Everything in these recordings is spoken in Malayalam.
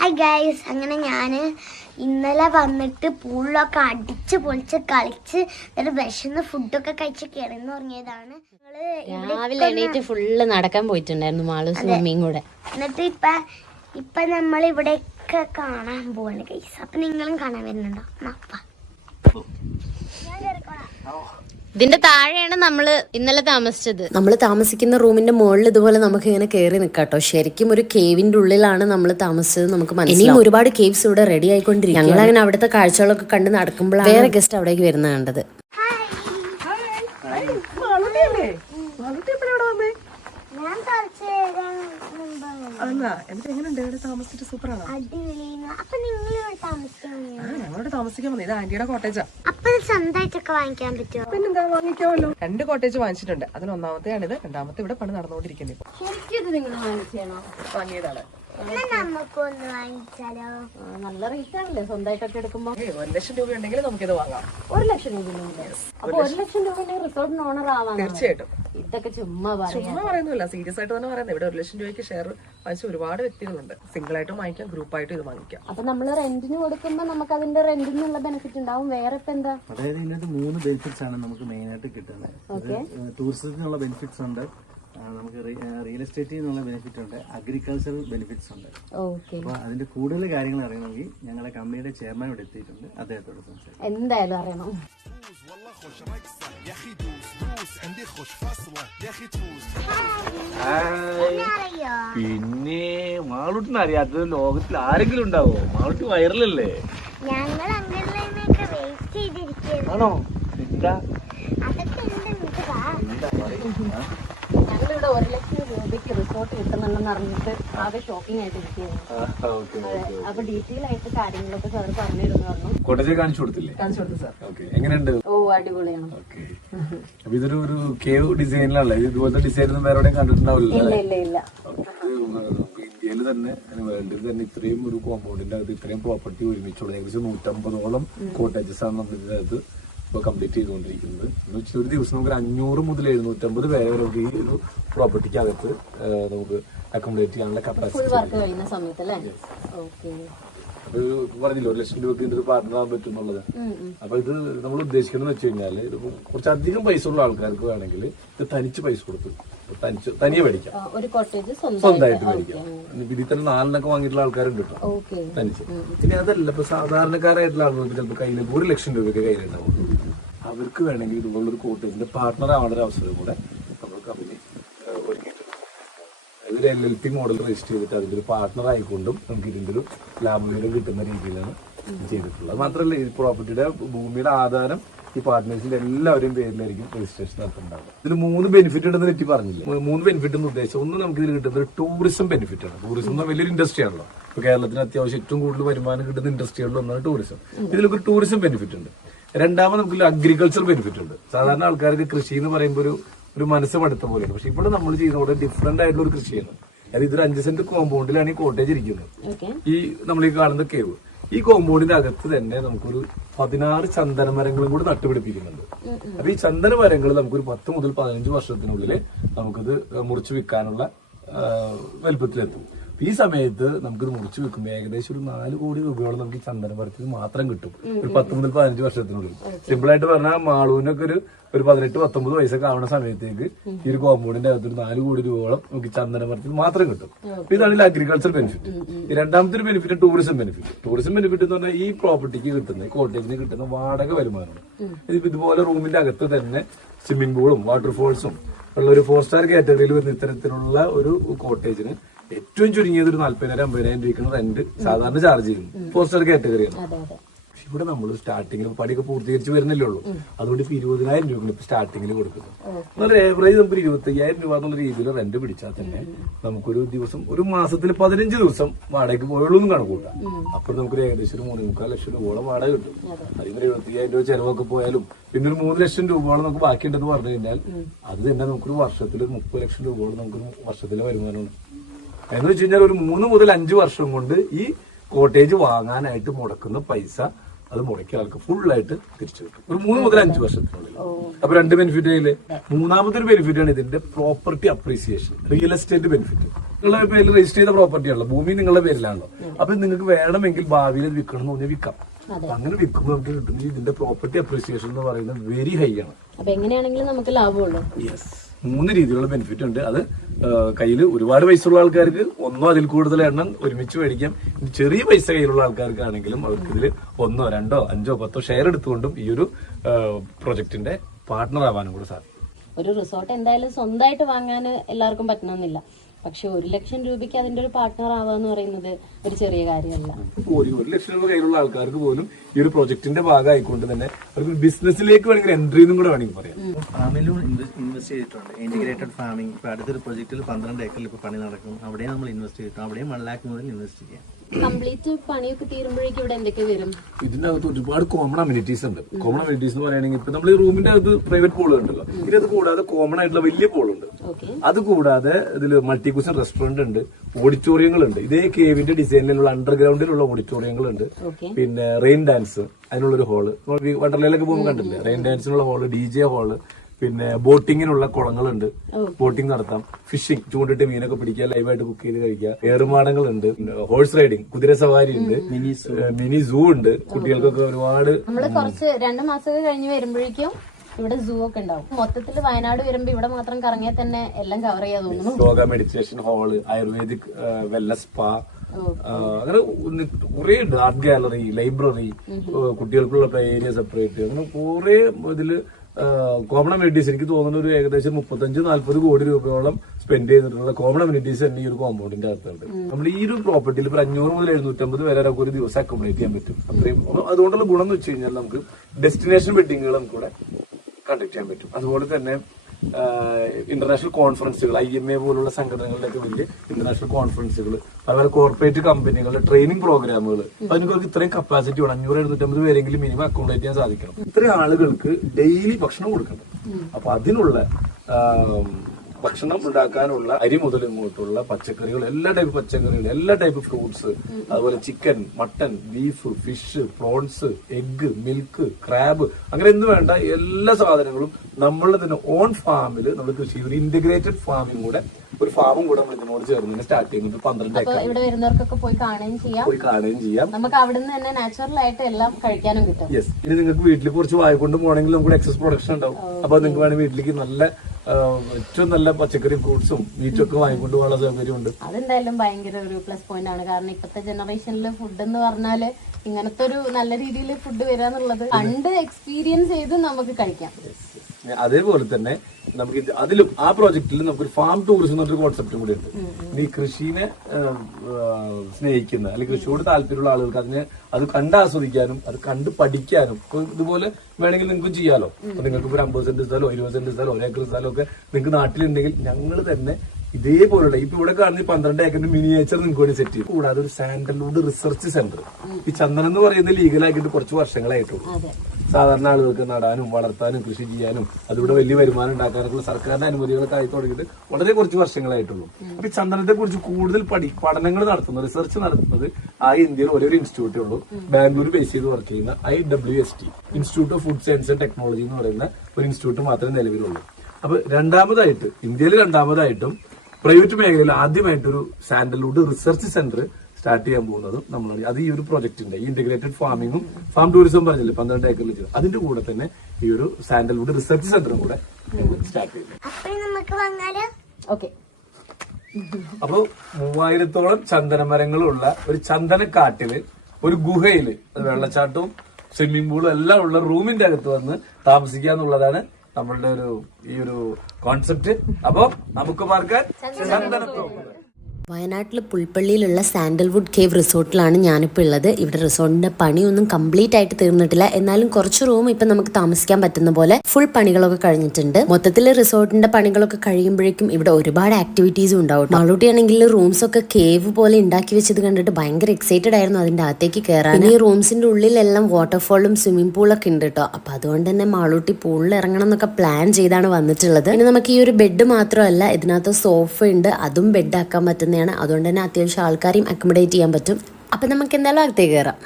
ഹായ് ഗൈസ് അങ്ങനെ ഞാൻ ഇന്നലെ വന്നിട്ട് പൂളിലൊക്കെ അടിച്ച് പൊളിച്ച് കളിച്ച് എന്നിട്ട് വിശന്ന് ഫുഡൊക്കെ കഴിച്ച് കിടന്ന് തുടങ്ങിയതാണ് രാവിലെ എണീറ്റ് ഫുള്ള് നടക്കാൻ പോയിട്ടുണ്ടായിരുന്നു മാളും സ്വിമ്മിങ് കൂടെ. എന്നിട്ട് ഇപ്പൊ ഇപ്പൊ നമ്മൾ ഇവിടെയൊക്കെ കാണാൻ പോവാണ് ഗൈസ് അപ്പൊ നിങ്ങളും കാണാൻ വരുന്നുണ്ടോ? അപ്പ വാ. ഇതിന്റെ താഴെയാണ് നമ്മൾ ഇന്നലെ താമസിച്ചത്. നമ്മൾ താമസിക്കുന്ന റൂമിന്റെ മുകളിൽ ഇതുപോലെ നമുക്ക് ഇങ്ങനെ കയറി നിൽക്കാട്ടോ ശരിക്കും ഒരു കേവിന്റെ ഉള്ളിലാണ് നമ്മൾ താമസിച്ചത് നമുക്ക് മനസ്സിലാവും. ഇനിയും ഒരുപാട് കേവ്സ് ഇവിടെ റെഡി ആയിക്കൊണ്ടിരിക്കും ഞങ്ങൾ അങ്ങനെ അവിടുത്തെ കാഴ്ചകളൊക്കെ കണ്ട് നടക്കുമ്പോഴാണ് വേറെ ഗസ്റ്റ് അവിടേക്ക് വരുന്ന കണ്ടത് ഞാൻ കുറച്ച് നേരം വന്നു. അന്നാ എന്നിട്ട് എങ്ങനെയുണ്ട് ഇവിടെ താമസിച്ചിട്ട് സൂപ്പറാണോ? ഞങ്ങളോട് താമസിക്കാൻ വന്നത്. ഇത് ആന്റിയുടെ കോട്ടേജാ. പിന്നെന്താ വാങ്ങിക്കാമല്ലോ? രണ്ട് കോട്ടേജ് വാങ്ങിച്ചിട്ടുണ്ട്. അതിൽ ഒന്നാമത്തെയാണിത്. രണ്ടാമത്തെ ഇവിടെ പണി നടന്നുകൊണ്ടിരിക്കുന്നത് ഇപ്പൊ വാങ്ങിയതാണ്. നല്ല റേറ്റ് ആണല്ലേ? സ്വന്തമായിട്ടൊക്കെ എടുക്കുമ്പോ? ഒരു ലക്ഷം രൂപ ഉണ്ടെങ്കിൽ നമുക്കിത് വാങ്ങാം. ഒരു ലക്ഷം രൂപ അപ്പൊ ഒരു ലക്ഷം. രൂപ റിസോർട്ടിന് ഓണർ ആവാം തീർച്ചയായിട്ടും. ഇതൊക്കെ ചുമ്മാ ചുമ്മാ പറയുന്നില്ല സീരിയസ് ആയിട്ട് തന്നെ പറയുന്നത് ഇവിടെ ഒരു ലക്ഷം രൂപയ്ക്ക് ഷെയർ വാങ്ങിച്ച ഒരുപാട് വ്യക്തികളുണ്ട്. സിംഗിൾ ആയിട്ട് വാങ്ങിക്കാം ഗ്രൂപ്പ് ആയിട്ട് ഇത് വാങ്ങിക്കാം. അപ്പൊ നമ്മൾ റെന്റിന് കൊടുക്കുമ്പോ നമുക്ക് അതിന്റെ റെന്റിനുള്ള ബെനിഫിറ്റ് ഉണ്ടാവും. വേറെ ഇപ്പൊ എന്താ? അതായത് ഇതിനകത്ത് മൂന്ന് ബെനിഫിറ്റ്സ് ആണ് നമുക്ക് മെയിൻ ആയിട്ട് കിട്ടുന്നത്. ടൂറിസത്തിനുള്ള ബെനിഫിറ്റ്സ് ഉണ്ട്. നമുക്ക് റിയൽ എസ്റ്റേറ്റിൽ നിന്നുള്ള ബെനിഫിറ്റ് ഉണ്ട്. അഗ്രികൾച്ചറൽ ബെനിഫിറ്റ്സ് ഉണ്ട്. അപ്പൊ അപ്പോൾ അതിന്റെ കൂടുതൽ കാര്യങ്ങൾ അറിയണമെങ്കിൽ ഞങ്ങളുടെ കമ്പനിയുടെ ചെയർമാൻ ഇവിടെ എത്തിയിട്ടുണ്ട്. അദ്ദേഹത്തോട് സംസാരിക്കും. എന്തായാലും അറിയണം. അറിയോ പിന്നെ മാളൂട്ടിന് അറിയാത്തത് ലോകത്തിൽ ആരെങ്കിലും ഉണ്ടാവോ? മാളൂട്ടി വൈറലല്ലേ? ആണോ? എന്താ അതൊക്കെ ഇവിടെ ഒരു ലക്ഷം രൂപയ്ക്ക് റിസോർട്ട് കിട്ടുന്നുണ്ടെന്ന് അറിഞ്ഞിട്ട് ആകെ ഷോക്കിംഗ് ആയിട്ട് ഇരിക്കുകയാണ് അപ്പൊ ഡീറ്റെയിൽ ആയിട്ട് കാര്യങ്ങളൊക്കെ സാർ പറഞ്ഞിരുന്നു പറഞ്ഞു. കോട്ടേജ് കാണിച്ചു കൊടുത്തില്ലേ? കാണിച്ചു കൊടുത്തു സാർ എങ്ങനെയുണ്ട്? ഓ അടിപൊളിയാണ്. അപ്പൊ ഇതൊരു ഒരു കേവ് ഡിസൈനിലല്ലേ ഇതുപോലത്തെ ഡിസൈൻ ഒന്നും വേറെ എവിടെയും കണ്ടിട്ടുണ്ടാവില്ല ഇല്ല ഇല്ല ഇല്ല. ഇന്ത്യയിൽ തന്നെ വേൾഡിൽ തന്നെ ഇത്രയും ഒരു കോമ്പൗണ്ടിന്റെ അകത്ത് ഇത്രയും പ്രോപ്പർട്ടി ഒരുമിച്ചുള്ള. ഏകദേശം നൂറ്റമ്പതോളം കോട്ടേജസ് ആണ് നമ്മുടെ ഇതിനകത്ത് ഇപ്പൊ കംപ്ലീറ്റ് ചെയ്തുകൊണ്ടിരിക്കുന്നത്. എന്ന് വെച്ചാൽ ഒരു ദിവസം നമുക്ക് ഒരു അഞ്ഞൂറ് മുതൽ എഴുന്നൂറ്റമ്പത് പേരെ നമുക്ക് ഈ ഒരു പ്രോപ്പർട്ടിക്ക് അകത്ത് നമുക്ക് അക്കോമഡേറ്റ് ചെയ്യാനുള്ള കപ്പാസിറ്റി ഇത് പറഞ്ഞില്ല ഒരു ലക്ഷം രൂപയ്ക്ക് ഇതിന്റെ പാർട്ണർ ആകാൻ പറ്റും എന്നുള്ളത് അപ്പൊ ഇത് നമ്മൾ ഉദ്ദേശിക്കുന്നത് വെച്ച് കഴിഞ്ഞാൽ കുറച്ചധികം പൈസ ഉള്ള ആൾക്കാർക്ക് വേണമെങ്കിൽ ഇത് തനിച്ച് പൈസ കൊടുത്ത് തനിച്ച് തനിയെ മേടിക്കാം. ഒരു സ്വന്തമായിട്ട്. മേടിക്കാം. ഇതിൽ തന്നെ നാലിനൊക്കെ വാങ്ങിയിട്ടുള്ള ആൾക്കാരുണ്ട് കേട്ടോ. തനിച്ച്. പിന്നെ അതല്ല ഇപ്പൊ സാധാരണക്കാരായിട്ടുള്ള ആളുകൾക്ക് ചിലപ്പോൾ കയ്യിൽ ഒരു ലക്ഷം രൂപയ്ക്ക് കയ്യിലുണ്ടാവും. അവർക്ക് വേണമെങ്കിൽ ഇതുപോലൊരു കോട്ടേജിന്റെ പാർട്ണർ ആവാനുള്ള ഒരു അവസരം കൂടെ നമ്മൾ കമ്പനി ഒരുക്കിയിട്ടുണ്ട്. അതിൽ L L P model register ചെയ്തിട്ട് അതിന്റെ ഒരു പാർട്ണർ ആയിക്കൊണ്ടും നമുക്ക് ഇതിന്റെ ഒരു ലാഭവിഹിതം കിട്ടുന്ന രീതിയിലാണ് ചെയ്തിട്ടുള്ളത്. മാത്രമല്ല ഈ പ്രോപ്പർട്ടിയുടെ ഭൂമിയുടെ ആധാരം ഈ പാർട്ട്നേഴ്സിന്റെ എല്ലാവരും പേരിലായിരിക്കും രജിസ്ട്രേഷൻ നടത്തുന്നുണ്ടാവുക. ഇതിൽ മൂന്ന് ബെനിഫിറ്റ് ഉണ്ടെന്ന് പറ്റി പറഞ്ഞില്ല? മൂന്ന് ബെനിഫിറ്റ് എന്ന് ഉദ്ദേശിച്ചത് ഒന്ന് നമുക്ക് ഇതിൽ കിട്ടുന്നത് ടൂറിസം ബെനിഫിറ്റ് ആണ്. ടൂറിസം എന്ന് വലിയൊരു ഇൻഡസ്ട്രി ആണല്ലോ. ഇപ്പൊ കേരളത്തിന് അത്യാവശ്യം ഏറ്റവും കൂടുതൽ വരുമാനം കിട്ടുന്ന ഇൻഡസ്ട്രികളിൽ ഒന്നാണ് ടൂറിസം ഇതിലൊക്കെ ഒരു ടൂറിസം ബെനിഫിറ്റ് ഉണ്ട്. രണ്ടാമത് നമുക്ക് അഗ്രികൾച്ചർ ബെനിഫിറ്റ് ഉണ്ട്. സാധാരണ ആൾക്കാർക്ക് കൃഷി എന്ന് പറയുമ്പോൾ ഒരു ഒരു മനസ്സ് മടുത്ത പോലെയാണ്. പക്ഷെ ഇപ്പോൾ നമ്മൾ ചെയ്യുന്ന പോലെ ഡിഫറെന്റ് ആയിട്ടുള്ള ഒരു കൃഷിയാണ്. അതായത് ഇതൊരു അഞ്ച് സെന്റ് കോമ്പൗണ്ടിലാണ് ഈ കോട്ടേജ് ഇരിക്കുന്നത്. ഈ നമ്മൾ ഈ കാണുന്ന കേവ് ഈ കോമ്പൗണ്ടിന്റെ അകത്ത് തന്നെ നമുക്കൊരു പതിനാറ് ചന്ദന മരങ്ങളും കൂടി നട്ടുപിടിപ്പിക്കുന്നുണ്ട്. അപ്പൊ ഈ ചന്ദന മരങ്ങൾ നമുക്കൊരു പത്ത് മുതൽ പതിനഞ്ച് വർഷത്തിനുള്ളിൽ നമുക്കത് മുറിച്ചു വിൽക്കാനുള്ള വലിപ്പത്തിലെത്തും. ഈ സമയത്ത് നമുക്കിത് മുറിച്ച് വെക്കുമ്പോൾ ഏകദേശം ഒരു നാല് കോടി രൂപയോളം നമുക്ക് ഈ ചന്ദന മരത്തിൽ മാത്രം കിട്ടും. ഒരു പത്ത് മുതൽ പതിനഞ്ച് വർഷത്തിനുള്ളിൽ. സിമ്പിൾ ആയിട്ട് പറഞ്ഞാൽ മാളൂനൊക്കെ ഒരു ഒരു പതിനെട്ട് പത്തൊമ്പത് വയസ്സൊക്കെ ആവുന്ന സമയത്തേക്ക് ഈ ഒരു കോമ്പൗണ്ടിന്റെ അകത്ത് ഒരു നാല് കോടി രൂപയോളം നമുക്ക് ഈ ചന്ദന മരത്തിൽ മാത്രം കിട്ടും. അപ്പൊ ഇതാണ് അഗ്രികൾച്ചർ ബെനിഫിറ്റ് രണ്ടാമത്തെ ഒരു benefit tourism benefit tourism benefit എന്ന് പറഞ്ഞാൽ ഈ പ്രോപ്പർട്ടിക്ക് കിട്ടുന്ന കോട്ടേജിന് കിട്ടുന്ന വാടക വരുമാനമാണ്. ഇതിപ്പോ ഇതുപോലെ റൂമിന്റെ അകത്ത് തന്നെ സ്വിമ്മിംഗ് പൂളും വാട്ടർഫോൾസും ഉള്ള ഒരു ഫോർ സ്റ്റാർ കാറ്റഗറിയിൽ വരുന്ന ഇത്തരത്തിലുള്ള ഒരു കോട്ടേജിന് ഏറ്റവും ചുരുങ്ങിയത് ഒരു നാല്പതിനായിരം അമ്പതിനായിരം രൂപയ്ക്കാണ് റെന്റ് സാധാരണ ചാർജ് ചെയ്യും പോസ്റ്റർ സ്റ്റാർ കാറ്റഗറിയാണ് പക്ഷെ ഇവിടെ നമ്മൾ സ്റ്റാർട്ടിങ്ങിൽ പടിയൊക്കെ പൂർത്തീകരിച്ച് വരുന്നില്ലേ ഉള്ളൂ. അതുകൊണ്ട് ഇപ്പൊ ഇരുപതിനായിരം രൂപയാണ് ഇപ്പൊ സ്റ്റാർട്ടിങ്ങിൽ കൊടുക്കുന്നത്. എന്നാൽ ഏവറേജ് നമുക്ക് ഇരുപത്തി അയ്യായിരം രൂപ എന്നുള്ള രീതിയിൽ റെന്റ് പിടിച്ചാൽ തന്നെ നമുക്കൊരു ദിവസം ഒരു മാസത്തിൽ പതിനഞ്ച് ദിവസം വാടകയ്ക്ക് പോയുള്ളൂ എന്ന് കണക്കൂട്ടാം അപ്പോൾ നമുക്കൊരു ഏകദേശം ഒരു മൂന്ന് മുക്കാൽ ലക്ഷം രൂപയോളം വാടക കിട്ടും. അതിന് എഴുപത്തി അയ്യായിരം രൂപ ചെലവൊക്കെ പോയാലും പിന്നെ ഒരു മൂന്ന് ലക്ഷം രൂപയോളം നമുക്ക് ബാക്കിയുണ്ടെന്ന് പറഞ്ഞു കഴിഞ്ഞാൽ അത് തന്നെ നമുക്കൊരു വർഷത്തിൽ മുപ്പത് ലക്ഷം രൂപയോളം നമുക്ക് വർഷത്തിലെ വരുമാനമുണ്ട് എന്ന് വെച്ച് കഴിഞ്ഞാൽ ഒരു മൂന്ന് മുതൽ അഞ്ച് വർഷം കൊണ്ട് ഈ കോട്ടേജ് വാങ്ങാനായിട്ട് മുടക്കുന്ന പൈസ അത് മുടക്കിയ ആൾക്ക് ഫുൾ ആയിട്ട് തിരിച്ചു കിട്ടും. ഒരു മൂന്ന് മുതൽ അഞ്ച് വർഷത്തിനുള്ളിൽ. അപ്പൊ രണ്ട് ബെനിഫിറ്റ് ആയില്ലേ? മൂന്നാമത്തെ ഒരു ബെനിഫിറ്റ് ആണ് ഇതിന്റെ property appreciation real estate benefit നിങ്ങളുടെ പേരിൽ രജിസ്റ്റർ ചെയ്ത പ്രോപ്പർട്ടി ആണല്ലോ. ഭൂമി നിങ്ങളുടെ പേരിലാണല്ലോ. അപ്പൊ നിങ്ങൾക്ക് വേണമെങ്കിൽ ഭാവിയിൽ വിൽക്കണം എന്ന് പറഞ്ഞാൽ വിൽക്കാം. അങ്ങനെ വിൽക്കുമ്പോൾ നമുക്ക് കിട്ടുന്നത് ഇതിന്റെ പ്രോപ്പർട്ടി അപ്രീസിയേഷൻ എന്ന് പറയുന്നത് വെരി ഹൈ ആണ്. അപ്പൊ എങ്ങനെയാണെങ്കിലും നമുക്ക് ലാഭമുള്ളൂ. യെസ് മൂന്ന് രീതിയിലുള്ള ബെനിഫിറ്റ് ഉണ്ട്. അത് കയ്യിൽ ഒരുപാട് പൈസ ഉള്ള ആൾക്കാർക്ക് ഒന്നോ അതിൽ കൂടുതൽ എണ്ണം ഒരുമിച്ച് മേടിക്കാം. ചെറിയ പൈസ കയ്യിലുള്ള ആൾക്കാർക്കാണെങ്കിലും അവർക്ക് ഇതിൽ ഒന്നോ രണ്ടോ അഞ്ചോ പത്തോ ഷെയർ എടുത്തുകൊണ്ടും ഈ ഒരു പ്രൊജക്ടിന്റെ പാർട്ട്ണർ ആവാനും കൂടെ സാധിക്കും. ഒരു റിസോർട്ട് എന്തായാലും സ്വന്തമായിട്ട് വാങ്ങാൻ എല്ലാവർക്കും പറ്റണമെന്നില്ല. പക്ഷെ ഒരു ലക്ഷം രൂപയ്ക്ക് അതിന്റെ ഒരു പാർട്ട്ണർ എന്ന് പറയുന്നത് ഒരു ചെറിയ കാര്യമല്ല. ഒരു ഒരു ലക്ഷം രൂപ കയ്യിലുള്ള ആൾക്കാർക്ക് പോലും ഈ ഒരു പ്രൊജക്ടിന്റെ ഭാഗമായിക്കൊണ്ട് തന്നെ അവർക്ക് ബിസിനസ്സിലേക്ക് വേണമെങ്കിൽ എൻട്രി എന്നും കൂടെ വേണമെങ്കിൽ പറയാം. ഫാമിലും ഇൻവെസ്റ്റ് ചെയ്തിട്ടുണ്ട്. ഇന്റഗ്രേറ്റഡ് ഫാമിംഗ് ഇപ്പൊ അടുത്തൊരു പ്രൊജക്റ്റിൽ പന്ത്രണ്ട് ഏക്കറിൽ ഇപ്പൊ പണി നടക്കും അവിടെയും നമ്മൾ ഇൻവെസ്റ്റ് ചെയ്തിട്ടുണ്ട്. അവിടെയും വൺ ലാക്ക് മുതൽ ഇൻവെസ്റ്റ് ചെയ്യാം. കംപ്ലീറ്റ് പണിയൊക്കെ തീരുമ്പോഴേക്കും ഇവിടെ എന്തൊക്കെ വരും? ഇതിനകത്ത് ഒരുപാട് കോമൺ അമ്യൂണിറ്റീസ് ഉണ്ട്. കോമൺ അമ്യൂണിറ്റീസ് എന്ന് പറയുകയാണെങ്കിൽ ഇപ്പൊ നമ്മൾ ഈ റൂമിന്റെ അകത്ത് പ്രൈവറ്റ് പൂൾ ഉണ്ടല്ലോ. ഇതിനകത്ത് കൂടാതെ കോമൺ ആയിട്ടുള്ള വലിയ പൂൾ ഉണ്ട്. അത് കൂടാതെ ഇതിൽ മൾട്ടി കുഷൻ റെസ്റ്റോറന്റ് ഉണ്ട് ഓഡിറ്റോറിയങ്ങൾ ഉണ്ട് ഇതേ കേവിന്റെ ഡിസൈനിലുള്ള അണ്ടർഗ്രൗണ്ടിലുള്ള ഓഡിറ്റോറിയങ്ങൾ ഉണ്ട് പിന്നെ റെയിൻ ഡാൻസ് അതിനുള്ളൊരു ഹോൾ വണ്ടർലയിലൊക്കെ പോകുമ്പോൾ കണ്ടില്ലേ? റെയിൻ ഡാൻസിനുള്ള ഹോൾ ഡി ജെ ഹോൾ പിന്നെ ബോട്ടിങ്ങിനുള്ള കുളങ്ങളുണ്ട്. ബോട്ടിംഗ് നടത്താം. ഫിഷിംഗ് ചൂണ്ടിട്ട് മീനൊക്കെ പിടിക്കുക ലൈവായിട്ട് കുക്ക് ചെയ്ത് കഴിക്കുക. ഏറുമാടങ്ങളുണ്ട് ഹോഴ്സ് റൈഡിംഗ് കുതിര സവാരി ഉണ്ട്. Mini zoo. ഉണ്ട്. കുട്ടികൾക്കൊക്കെ ഒരുപാട് നമ്മൾ കുറച്ച് രണ്ട് മാസമൊക്കെ കഴിഞ്ഞ് വരുമ്പോഴേക്കും ഇവിടെ സൂ ഒക്കെ ഉണ്ടാവും. മൊത്തത്തിൽ വയനാട് വരുമ്പോ ഇവിടെ മാത്രം കറങ്ങിയാൽ തന്നെ എല്ലാം കവർ ചെയ്യാൻ തോന്നുന്നു. Yoga meditation hall Ayurvedic wellness spa അങ്ങനെ കുറെ ഉണ്ട്. ആർട്ട് ഗാലറി ലൈബ്രറി കുട്ടികൾക്കുള്ള പ്ലേ ഏരിയ സെപ്പറേറ്റ് അങ്ങനെ കുറെ ഇതിൽ കോമൺ അമ്യൂണിറ്റീസ് എനിക്ക് തോന്നുന്ന ഒരു ഏകദേശം മുപ്പത്തഞ്ച് നാല്പത് കോടി രൂപയോളം സ്പെൻഡ് ചെയ്തിട്ടുള്ള കോമൺ അമ്യൂണിറ്റീസ് തന്നെ ഈ ഒരു കോമ്പൗണ്ടിന്റെ അകത്തുണ്ട്. നമ്മൾ ഈ ഒരു പ്രോപ്പർട്ടിയിൽ ഇപ്പൊ അഞ്ഞൂറ് മുതൽ എഴുന്നൂറ്റമ്പത് വരെ നമുക്ക് ഒരു ദിവസം അക്കോമഡേറ്റ് ചെയ്യാൻ പറ്റും. അത്രയും അതുകൊണ്ടുള്ള ഗുണം എന്ന് വെച്ച് കഴിഞ്ഞാൽ നമുക്ക് ഡെസ്റ്റിനേഷൻ വെഡിങ്ങുകൾ നമുക്കിവിടെ കണ്ടക്ട് ചെയ്യാൻ പറ്റും. അതുപോലെ തന്നെ ഇന്റർനാഷണൽ കോൺഫറൻസുകൾ ഐ എം എ പോലുള്ള സംഘടനകളിലൊക്കെ വലിയ ഇന്റർനാഷണൽ കോൺഫറൻസുകൾ അതുപോലെ കോർപ്പറേറ്റ് കമ്പനികളുടെ ട്രെയിനിങ് പ്രോഗ്രാമുകൾ അതിനൊക്കെ ഇത്രയും കപ്പാസിറ്റി വേണം. അഞ്ഞൂറ് എഴുന്നൂറ്റമ്പത് പേരെങ്കിലും മിനിമം അക്കോമഡേറ്റ് ചെയ്യാൻ സാധിക്കണം. ഇത്രയും ആളുകൾക്ക് ഡെയിലി ഭക്ഷണം കൊടുക്കണം. അപ്പൊ അതിനുള്ള ഭക്ഷണം ഉണ്ടാക്കാനുള്ള അരി മുതൽ ഇങ്ങോട്ടുള്ള പച്ചക്കറികൾ എല്ലാ ടൈപ്പ് പച്ചക്കറികൾ എല്ലാ ടൈപ്പ് ഫ്രൂട്ട്സ് അതുപോലെ chicken mutton beef fish prawns egg milk crab അങ്ങനെ എന്ത് വേണ്ട എല്ലാ സാധനങ്ങളും നമ്മളുടെ തന്നെ ഓൺ ഫാമിൽ നമ്മൾ കൃഷി ഒരു ഇന്റഗ്രേറ്റഡ് ഫാമിംഗ് കൂടെ ഒരു ഫാമും കൂടെ നമ്മൾ ഇതിനോട് ചേർന്ന് സ്റ്റാർട്ട് ചെയ്യുന്നത് പന്ത്രണ്ട് ഏക്കർ. ഇവിടെ വരുന്നവർക്കൊക്കെ പോയി കാണുകയും ചെയ്യാം. പോയി കാണുകയും ചെയ്യാം. നമുക്ക് അവിടുന്ന് തന്നെ നാച്ചുറൽ ആയിട്ട് എല്ലാം കഴിക്കാനും കിട്ടും. യെസ് ഇനി നിങ്ങൾക്ക് വീട്ടിൽ കുറച്ച് വായിക്കൊണ്ട് കൊണ്ട് പോകണമെങ്കിൽ നമുക്ക് എക്സസ് പ്രൊഡക്ഷൻ ഉണ്ടാവും. അപ്പൊ നിങ്ങൾക്ക് വേണമെങ്കിൽ വീട്ടിലേക്ക് നല്ല ഏറ്റവും നല്ല പച്ചക്കറി ഫ്രൂട്ട്സും മീറ്റൊക്കെ വാങ്ങിക്കൊണ്ട് പോകാനുള്ള സൗകര്യമുണ്ട്. അതെന്തായാലും ഭയങ്കര ഒരു പ്ലസ് പോയിന്റ് ആണ്. കാരണം ഇപ്പത്തെ ജനറേഷനിൽ ഫുഡ് എന്ന് പറഞ്ഞാൽ ഇങ്ങനത്തെ ഒരു നല്ല രീതിയിൽ ഫുഡ് വരാന്നുള്ളത്. കണ്ട് എക്സ്പീരിയൻസ് ചെയ്ത് നമുക്ക് കഴിക്കാം. അതേപോലെ തന്നെ നമുക്ക് അതിലും ആ പ്രോജക്റ്റിൽ നമുക്കൊരു ഫാം ടൂറിസം എന്നൊരു കോൺസെപ്റ്റും കൂടി ഉണ്ട്. ഈ കൃഷിനെ സ്നേഹിക്കുന്ന അല്ലെങ്കിൽ കൃഷിയോട് താല്പര്യമുള്ള ആളുകൾക്ക് അതിനെ അത് കണ്ട് ആസ്വദിക്കാനും അത് കണ്ട് പഠിക്കാനും ഇതുപോലെ വേണമെങ്കിൽ നിങ്ങൾക്ക് ചെയ്യാലോ. നിങ്ങൾക്ക് ഒരു അമ്പത് സെന്റ് സ്ഥലമോ ഇരുപത് സെന്റ് സ്ഥലമോ ഒരു ഏക്കർ സ്ഥലമോ ഒക്കെ നിങ്ങൾക്ക് നാട്ടിലുണ്ടെങ്കിൽ ഞങ്ങൾ തന്നെ ഇതേപോലുള്ള ഇപ്പൊ ഇവിടെ കാണുന്ന പന്ത്രണ്ട് ഏക്കറിന്റെ മിനിയേച്ചർ നിങ്ങൾക്ക് വേണ്ടി സെറ്റ് ചെയ്യും. കൂടാതെ ഒരു സാൻഡൽവുഡ് റിസർച്ച് സെന്റർ ഈ ചന്ദനം എന്ന് പറയുന്നത് ലീഗലാക്കിയിട്ട് കുറച്ച് വർഷങ്ങളായിട്ടുള്ളൂ. സാധാരണ ആളുകൾക്ക് നടാനും വളർത്താനും കൃഷി ചെയ്യാനും അതിവിടെ വലിയ വരുമാനം ഉണ്ടാക്കാനൊക്കെ സർക്കാരിന്റെ അനുമതികളൊക്കെ ആയി തുടങ്ങിയിട്ട് വളരെ കുറച്ച് വർഷങ്ങളായിട്ടുള്ളൂ. അപ്പൊ ഈ ചന്ദനത്തെ കുറിച്ച് കൂടുതൽ പഠി പഠനങ്ങൾ നടത്തുന്നത് റിസർച്ച് നടത്തുന്നത് ആ ഇന്ത്യയിൽ ഒരേ ഒരു ഇൻസ്റ്റിറ്റ്യൂട്ടേ ഉള്ളൂ. ബാംഗ്ലൂർ ബേസ് ചെയ്ത് വർക്ക് ചെയ്യുന്ന I W S T institute of food science and technology എന്ന് പറയുന്ന ഒരു ഇൻസ്റ്റിറ്റ്യൂട്ട് മാത്രമേ നിലവിലുള്ളൂ. അപ്പൊ രണ്ടാമതായിട്ട് ഇന്ത്യയിൽ രണ്ടാമതായിട്ടും പ്രൈവറ്റ് മേഖലയിൽ ആദ്യമായിട്ടൊരു സാൻഡൽവുഡ് റിസർച്ച് സെന്റർ സ്റ്റാർട്ട് ചെയ്യാൻ പോകുന്നതും നമ്മളാണ് അത് ഈ ഒരു പ്രൊജക്ടിന്റെ ഈ ഇന്റഗ്രേറ്റഡ് ഫാമിങ്ങും ഫാം ടൂറിസം പറഞ്ഞില്ലേ? പന്ത്രണ്ട് ഏക്കറിൽ ചെയ്തു അതിന്റെ കൂടെ തന്നെ ഈ ഒരു സാൻഡൽവുഡ് റിസർച്ച് സെന്ററും കൂടെ സ്റ്റാർട്ട് ചെയ്യുന്നു. അപ്പൊ നമുക്ക് ചന്ദന ഓക്കെ. അപ്പൊ മൂവായിരത്തോളം കാട്ടിൽ ഒരു ചന്ദനക്കാട്ടിൽ ഒരു ഗുഹയിൽ അത് വെള്ളച്ചാട്ടവും സ്വിമ്മിംഗ് പൂളും എല്ലാം ഉള്ള റൂമിന്റെ അകത്ത് വന്ന് താമസിക്കുക എന്നുള്ളതാണ് നമ്മളുടെ ഒരു ഈ ഒരു കോൺസെപ്റ്റ് അപ്പൊ നമുക്ക് പാർക്കാൻ ചന്ദനത്തോപ്പ്. വയനാട്ടിൽ പുൽപ്പള്ളിയിലുള്ള സാൻഡൽവുഡ് കേവ് റിസോർട്ടിലാണ് ഞാനിപ്പോൾ ഉള്ളത്. ഇവിടെ റിസോർട്ടിന്റെ പണിയൊന്നും കംപ്ലീറ്റ് ആയിട്ട് തീർന്നിട്ടില്ല. എന്നാലും കുറച്ച് റൂം ഇപ്പം നമുക്ക് താമസിക്കാൻ പറ്റുന്ന പോലെ ഫുൾ പണികളൊക്കെ കഴിഞ്ഞിട്ടുണ്ട്. മൊത്തത്തിൽ റിസോർട്ടിന്റെ പണികളൊക്കെ കഴിയുമ്പോഴേക്കും ഇവിടെ ഒരുപാട് ആക്ടിവിറ്റീസും ഉണ്ടാവും മാളൂട്ടിയാണെങ്കിൽ റൂംസ് ഒക്കെ കേവ് പോലെ ഉണ്ടാക്കി വെച്ചത് കണ്ടിട്ട് ഭയങ്കര എക്സൈറ്റഡ് ആയിരുന്നു അതിന്റെ അകത്തേക്ക് കയറാൻ ഈ റൂംസിന്റെ ഉള്ളിലെല്ലാം വാട്ടർഫോളും സ്വിമ്മിംഗ് പൂളൊക്കെ ഉണ്ട് കേട്ടോ അപ്പൊ അതുകൊണ്ട് തന്നെ മാളൂട്ടി പൂളിൽ ഇറങ്ങണം എന്നൊക്കെ പ്ലാൻ ചെയ്താണ് വന്നിട്ടുള്ളത്. പിന്നെ നമുക്ക് ഈ ഒരു ബെഡ് മാത്രമല്ല ഇതിനകത്ത് സോഫ ഉണ്ട്. അതും ബെഡ് ആക്കാൻ തന്നെയാണ്. അതുകൊണ്ട് തന്നെ അത്യാവശ്യം ആൾക്കാരെയും അക്കോമഡേറ്റ് ചെയ്യാൻ പറ്റും. അപ്പം നമുക്ക് എന്തായാലും അകത്തേക്ക് കയറാം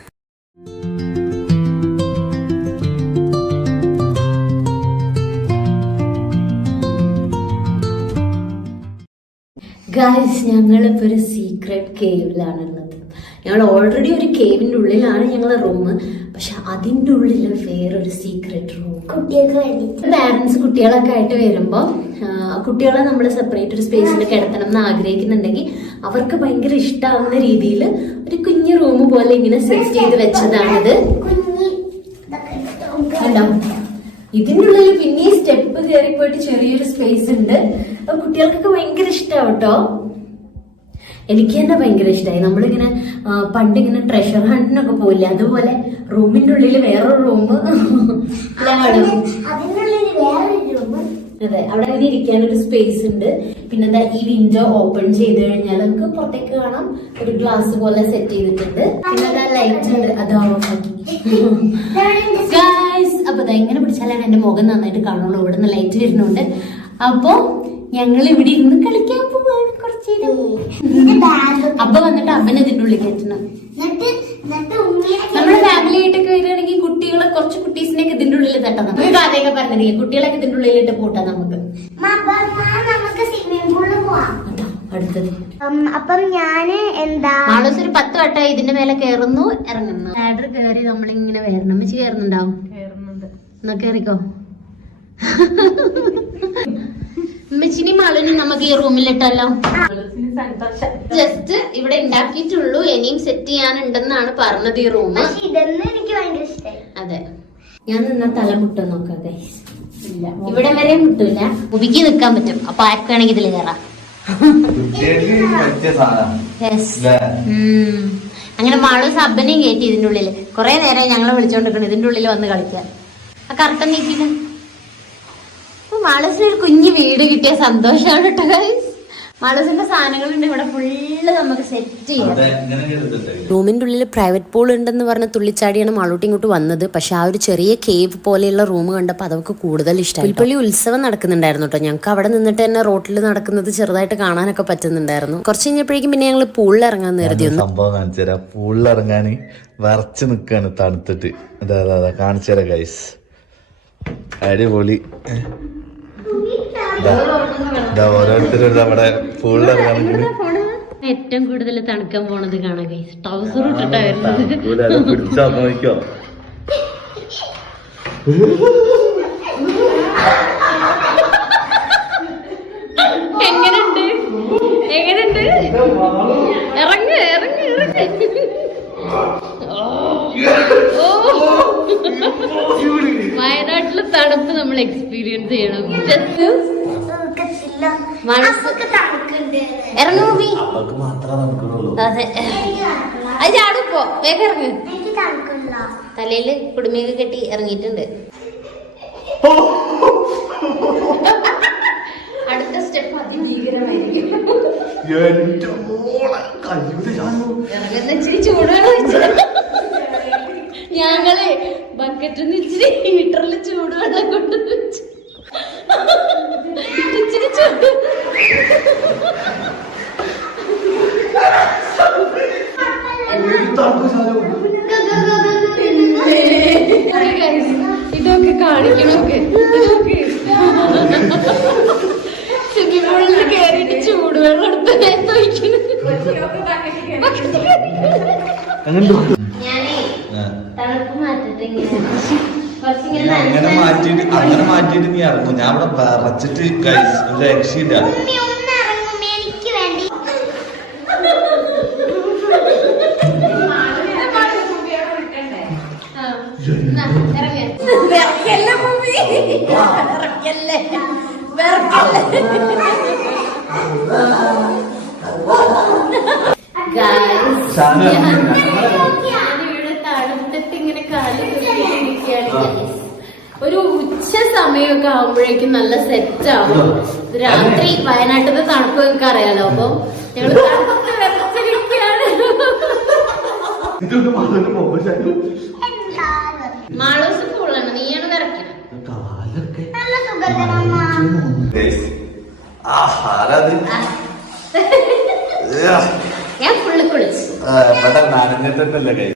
ഗായ്സ് ഞങ്ങളിപ്പോൾ ഒരു സീക്രട്ട് കേവിലാണ് ഉള്ളത്. ഞങ്ങൾ ഓൾറെഡി ഒരു കേവിന്റെ ഉള്ളിലാണ് ഞങ്ങളെ റൂം പക്ഷെ അതിന്റെ ഉള്ളിൽ വേറൊരു സീക്രട്ട് റൂം കുട്ടികൾക്ക് വേണ്ടി പാരൻസ് കുട്ടികളൊക്കെ ആയിട്ട് വരുമ്പോൾ കുട്ടികളെ നമ്മൾ സെപ്പറേറ്റ് ഒരു സ്പേസിൽ കിടത്തണം എന്ന് ആഗ്രഹിക്കുന്നുണ്ടെങ്കിൽ അവർക്ക് ഭയങ്കര ഇഷ്ടമാവുന്ന രീതിയിൽ ഒരു കുഞ്ഞു റൂം പോലെ ഇങ്ങനെ സെറ്റ് ചെയ്ത് വെച്ചതാണിത്. കണ്ടോ? ഇതിന്റെ ഉള്ളിൽ പിന്നെ സ്റ്റെപ്പ് കയറി പോയിട്ട് ചെറിയൊരു സ്പേസ് ഉണ്ട്. അപ്പൊ കുട്ടികൾക്കൊക്കെ ഭയങ്കര ഇഷ്ടാവട്ടോ. കേട്ടോ എനിക്ക് തന്നെ ഭയങ്കര ഇഷ്ടമായി നമ്മളിങ്ങനെ പണ്ട് ഇങ്ങനെ ട്രഷർ ഹണ്ടിനൊക്കെ പോയില്ലേ അതുപോലെ റൂമിന്റെ ഉള്ളിൽ വേറൊരു റൂം അതിനുള്ളിൽ വേറൊരു റൂം അതെ അവിടെ അങ്ങനെ ഇരിക്കാൻ ഒരു സ്പേസ് ഉണ്ട്. പിന്നെ എന്താ ഈ വിൻഡോ ഓപ്പൺ ചെയ്ത് കഴിഞ്ഞാൽ നമുക്ക് പുറത്തേക്ക് കാണാം. ഒരു ഗ്ലാസ് പോലെ സെറ്റ് ചെയ്തിട്ടുണ്ട്. പിന്നെ ലൈറ്റ് ഉണ്ട്. അത് ഓഫ് ആക്കി. അപ്പൊ ഇങ്ങനെ പിടിച്ചാലാണ് എന്റെ മുഖം നന്നായിട്ട് കാണുള്ളൂ. ഇവിടെ നിന്ന് ലൈറ്റ് വരുന്നുണ്ട്. അപ്പൊ ഞങ്ങൾ ഇവിടെ ഇരുന്ന് കളിക്കാൻ പോവാണ് കുറച്ചേരം. അപ്പൊ വന്നിട്ട് അപ്പനെ ഇതിന്റെ ഉള്ളിൽ കയറ്റണം. നമ്മുടെ ഫാമിലി ആയിട്ടൊക്കെ വരികയാണെങ്കിൽ കുട്ടികളെ കുറച്ച് കുട്ടീസിനെ ഇതിന്റെ ഉള്ളിൽ തട്ടണം. നമുക്ക് കഥയൊക്കെ പറഞ്ഞിരിക്കും കുട്ടികളൊക്കെ ഇതിന്റെ ഉള്ളിലിട്ട് പോട്ടാ നമുക്ക്. മ- മാ, നമുക്ക് സ്വിമ്മിംഗ് പൂളിൽ അടുത്തത്. അപ്പം ഞാൻ എന്താ? ആളോസ് ഒരു പത്ത് വട്ടമായി ഇതിന്റെ മേലെ കയറുന്നു ഇറങ്ങുന്നു. ലാഡർ കയറി നമ്മളിങ്ങനെ വരണം. വെച്ച് കയറുന്നുണ്ടാവും എന്നാ കയറിക്കോ ഉമ്മച്ചിനി മാളിനി നമുക്ക് ഈ റൂമിലിട്ടല്ലോ ജസ്റ്റ് ഇവിടെ ഉണ്ടാക്കിയിട്ടുള്ളൂ ഇനിയും സെറ്റ് ചെയ്യാനുണ്ടെന്നാണ് പറഞ്ഞത് ഈ റൂം അതെ. ഞാൻ നിന്നാ തല മുട്ടോ നോക്കാം ഗൈസ് ഇല്ല. ഇവിടെ വരെ മുട്ടൂല. മുബിക്ക് നിക്കാൻ പറ്റും. അപ്പൊ ആർക്കാണെങ്കിൽ ഇതിൽ കയറാം. അങ്ങനെ മാളും സബനെയും കയറ്റി ഇതിന്റെ ഉള്ളിൽ. കൊറേ നേരം ഞങ്ങളെ വിളിച്ചോണ്ടിരിക്കണം. ഇതിന്റെ ഉള്ളിൽ വന്ന് കളിക്കാൻ ആ കറുത്ത നീക്കില്ല മാളൂസിന് ഒരു കുഞ്ഞു വീട് കിട്ടിയ സന്തോഷമാണ് കേട്ടോ ഗൈസ് മാളസിന്റെ സാധനങ്ങളുണ്ട്. ഇവിടെ ഫുള്ള് നമുക്ക് സെറ്റ് ചെയ്യാം. റൂമിന്റെ ഉള്ളിൽ പ്രൈവറ്റ് പൂൾ ഉണ്ടെന്ന് പറഞ്ഞ തുള്ളിച്ചാടിയാണ് മാളൂട്ടി ഇങ്ങോട്ട് വന്നത്. പക്ഷെ ആ ഒരു ചെറിയ കേവ് പോലെയുള്ള റൂം കണ്ടപ്പോൾ അതൊക്കെ കൂടുതൽ ഇഷ്ടമായി പുൽപ്പള്ളി ഉത്സവം നടക്കുന്നുണ്ടായിരുന്നു കേട്ടോ. ഞങ്ങൾക്ക് അവിടെ നിന്നിട്ട് തന്നെ റോട്ടിൽ നടക്കുന്നത് ചെറുതായിട്ട് കാണാനൊക്കെ പറ്റുന്നുണ്ടായിരുന്നു. കുറച്ച് കഴിഞ്ഞപ്പോഴേക്കും പിന്നെ ഞങ്ങൾ പൂളിൽ ഇറങ്ങാൻ നേരത്തെ ഒന്ന് സംഭവം കാണിച്ചു തരാം. പൂളിലിറങ്ങാന് വിറച്ച് നിക്കാണ് തണുത്തിട്ട്. അതെ അതെ അതെ കാണിച്ചു തരാം ഗൈസ് അടിപൊളി. ഓരോരുത്തരും അവിടെ പൂളിലിറങ്ങാണെങ്കിൽ ഏറ്റവും കൂടുതൽ തണുക്കാൻ പോണത് കാണാൻ ഗൈസ് ട്രൗസർ ഇട്ടിട്ടാ വരുന്നത് പിടിച്ചാ നോക്കിയോ എങ്ങനുണ്ട് എങ്ങനുണ്ട് ഇറങ്ങ് ഇറങ്ങ് ഇറങ്ങ്. ഓ. വയനാട്ടിലെ തണുപ്പ് നമ്മൾ എക്സ്പീരിയൻസ് ചെയ്യണം. ജസ്റ്റ് ഇറങ്ങു അതെ. അത് ചാടുപ്പോ വേഗം ഇറങ്ങ്. തലയിൽ കുടുമിയൊക്കെ കെട്ടി ഇറങ്ങിയിട്ടുണ്ട്. അടുത്ത സ്റ്റെപ്പ് അതിഭീകരമായിരിക്കും ഇറങ്ങുന്ന ഇച്ചിരി ചൂടുവെള്ളം വെച്ച് ഞങ്ങൾ ബക്കറ്റിൽ നിന്ന് ഇച്ചിരി ഹീറ്ററിൽ ചൂടുവെള്ളം കൊണ്ട് ഇച്ചിരി ചൂട്. ഇതൊക്കെ കാണിക്കണൊക്കെ ഇതൊക്കെ. സ്വിമ്മിംഗ് പൂളിൽ കയറിയിട്ട് ചൂടുവെള്ളം എടുത്ത് മേത്ത് ഒഴിക്കുന്നു. അങ്ങനെ മാറ്റിയിട്ട് നീ ഇറങ്ങും. ഞാൻ ഇവിടെ വിറച്ചിട്ട് ഒരു രക്ഷയില്ല. ഉമ്മി ഒന്ന് ഇറങ്ങും എനിക്ക് വേണ്ടി വിറക്കല്ലേ മൂവി വിറക്കല്ലേ വിറക്കല്ലേ Guys, ഞാനിവിടെ തണുത്തിട്ട് ഇങ്ങനെ കാൽ കുത്തിയിട്ടിരിക്കുകയാണ് guys. ഒരു ഉച്ച സമയമൊക്കെ ആവുമ്പോഴേക്കും നല്ല സെറ്റ് ആവും. രാത്രി വയനാട്ടിലെ തണുപ്പ് നിങ്ങൾക്ക് അറിയാലോ അപ്പൊ ഞങ്ങൾ മാളൂസ് നീയാണ് വിറക്കണം ഞാൻ ഫുള്ള് കുളിച്ചു. നനഞ്ഞിട്ടല്ലേ ഗൈസ്